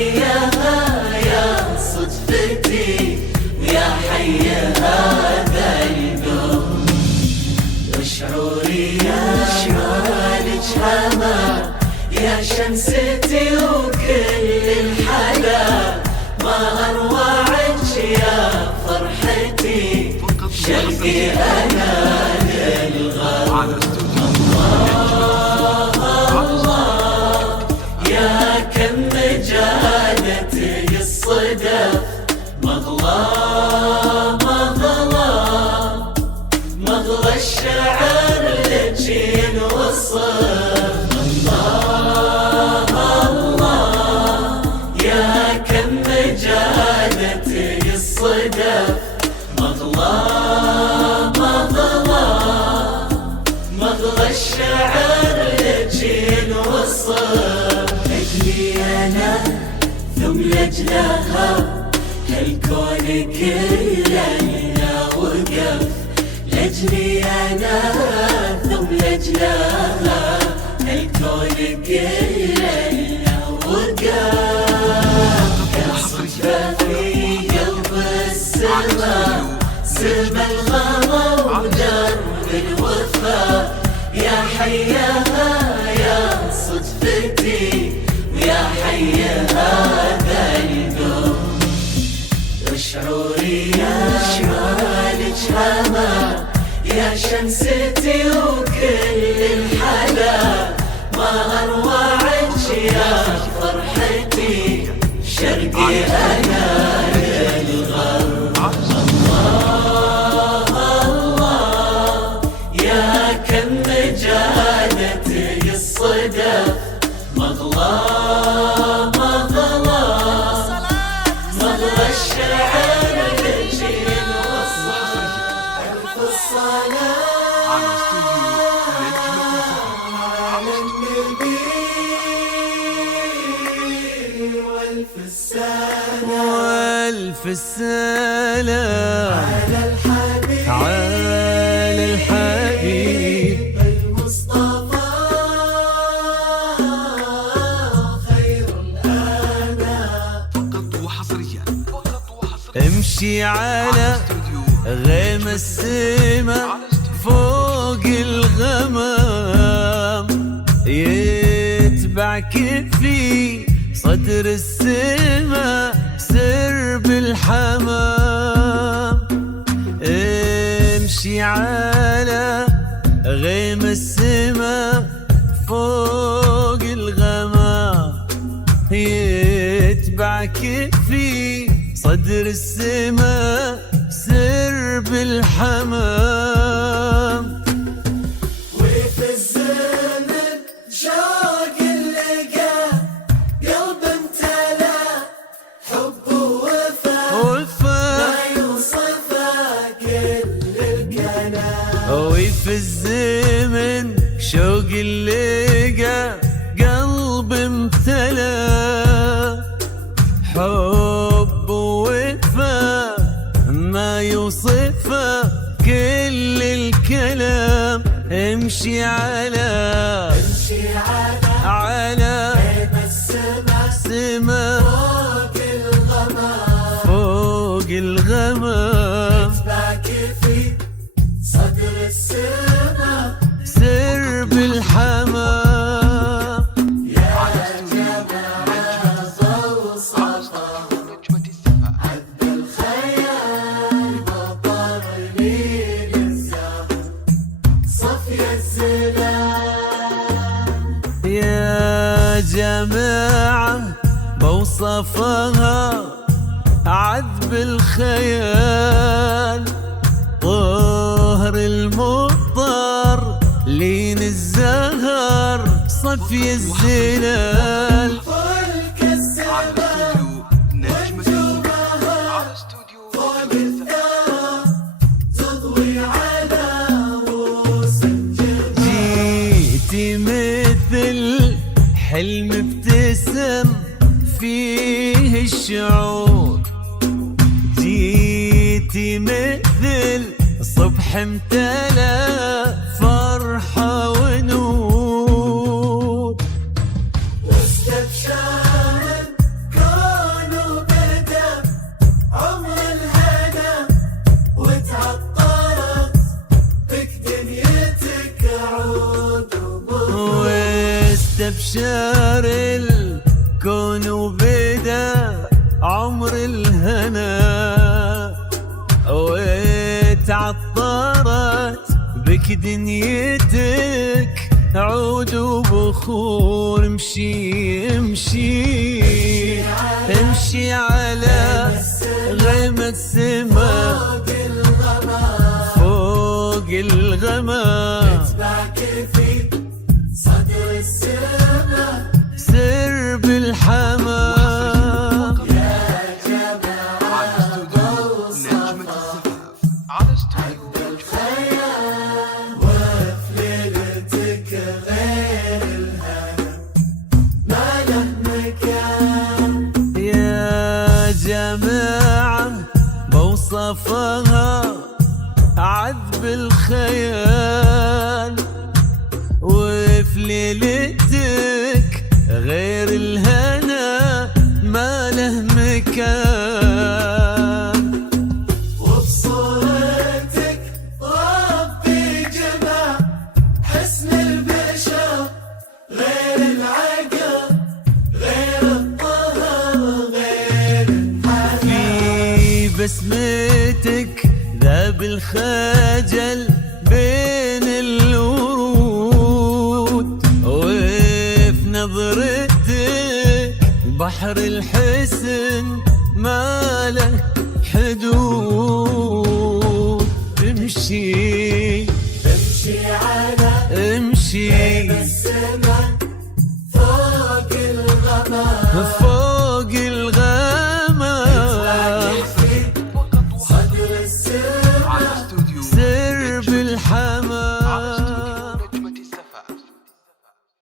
حيها يا صدفتي ويا حي هذا القوم. وشعوري يا شمالك هما يا شمستي وكل الحلا، ما أروعك يا فرحتي شرقي أنا للغرب. يا كم جالتي الصدف مغلى مغلى مغلى الشعر لك ينوصف. الله يا كم جالتي الصدف مغلى مغلى مغلى الشعر لك ينوصف. لجلي أنا ثم لجلها هالكون كله وقف. لجلي أنا ثم لجلها هالكون كله وقف. يا صدفة في قلب السما سما الغلا ودرب الوفا، يا حيها يا صدفتي ويا حي هذا القوم. وشعوري يا شمالك هما يا شمستي وكل الحلا، ما أروعك يا فرحتي شرقي أنا للغرب. الله يا كم جالتي الصدف مغلى مغلى مغلى الشعر لك ينوصف. ألف الصلاة على النبي والف السلام على الحبيب المصطفى خير الأنام. فقط وحصريا امشي على غيم السما فوق الغمام، يتبعك في صدر السما سرب الحمام. امشي على غيم السما فوق الغمام، يتبعك في صدر السما سرب الحمام. وفي الزمن شوق اللقا قلب امتلا حب ووفا ما يوصفه كل الكلام. وفي الزمن شوق اللقا قلب امتلا حب ووفا ما يوصفه كل الكلام. امشي على غيم السما فوق الغمام، يتبعك في صدر السما سرب الحمام. يا جماعة وصفا عد الخيال وطرني للزمن صفي الزلال. يا جماعة بوصفها عذب الخيال، طهر المضطر لين الزهر صفي الزلال. فلك السما ونجومها فوق الثرى تضوي على رؤوس الجبال. جيتي مثل حلم ابتسم فيه الشعور، جيتي مثل صبح امتلأ فرحة ونور. واستبشر كل شار الكون وبدا عمر الهنا، وتعطرت بك دنيتك عود وبخور. امشي امشي امشي على غيمة سما فوق الغما، في صدر السماء سر بالحما. على استوديو وفليلتك غير الهنا ما له مكان. يا جماعة بوصفها عذب الخيال، وفي ليلتك غير الهنا ما له مكان. وبصورتك ربي جمع حسن البشر غير العقل غير الطهر غير الحياة. في بسمتك ذاب الخجل بين الورود، وفي نظرتك بحر الحسن ما له حدود. امشي